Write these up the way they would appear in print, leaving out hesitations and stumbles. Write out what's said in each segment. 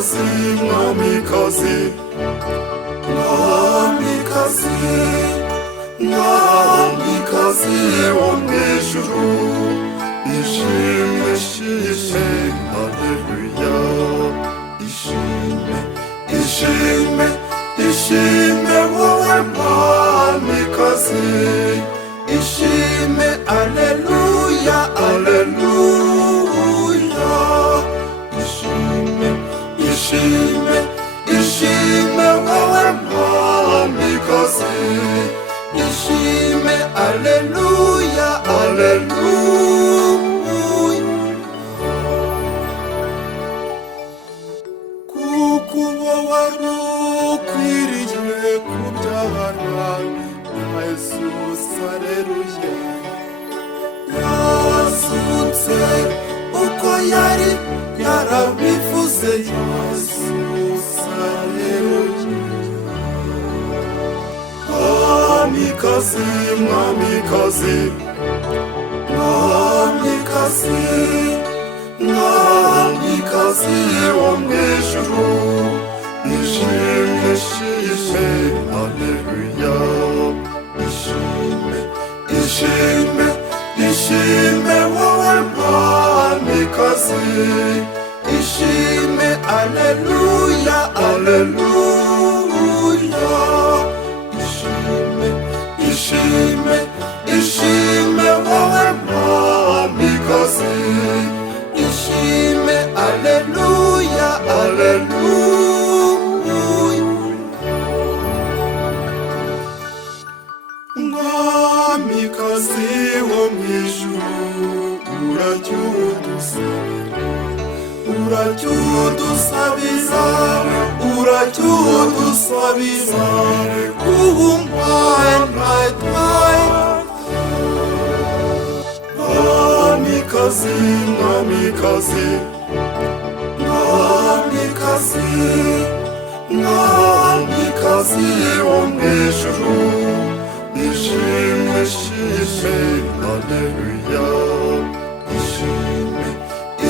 mwamikazi, mwamikazi, mwamikazi, mwamikazi wo mw'ijuru, ishimwe, ishimwe, haleluya, ishimwe, ishimwe, ishimwe wowe mwamikazi, ishimwe, haleluya, haleluya, ishimwe, ishimwe, ishimwe wowe mwamikazi, ishimwe, haleluya, haleluya. Kuko uwo wari ukwiriye kubyara Yesu aleluya, yazutse uko yari yarabivuze, Yesu aleluya. Mwamikazi, mwamikazi, mwamikazi, mwamikazi wo mw'ijuru, ishimwe, ishimwe, haleluya, ishimwe, ishimwe, ishimwe wowe mwamikazi, ishimwe, haleluya, haleluya, ishimwe, ishimwe, ishimwe wowe mwamikazi, ishimwe, haleluya, haleluya. Mwamikazi wo mw'ijuru, uracyudusabira, uracyudusabira, uracyudusabira, kuhumbaye ntayitwaye. Mwamikazi, mwamikazi, mwamikazi, mwamikazi wo mw'ijuru, ishimwe, ishimwe, haleluya, ishimwe,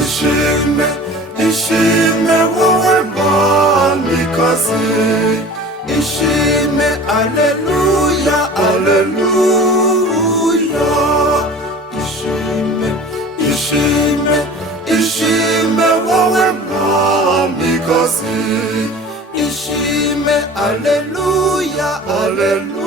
ishimwe, ishimwe wowe mwamikazi, ishimwe, haleluya, haleluya, ishimwe, ishimwe, ishimwe wowe mwamikazi, ishimwe, haleluya, haleluya.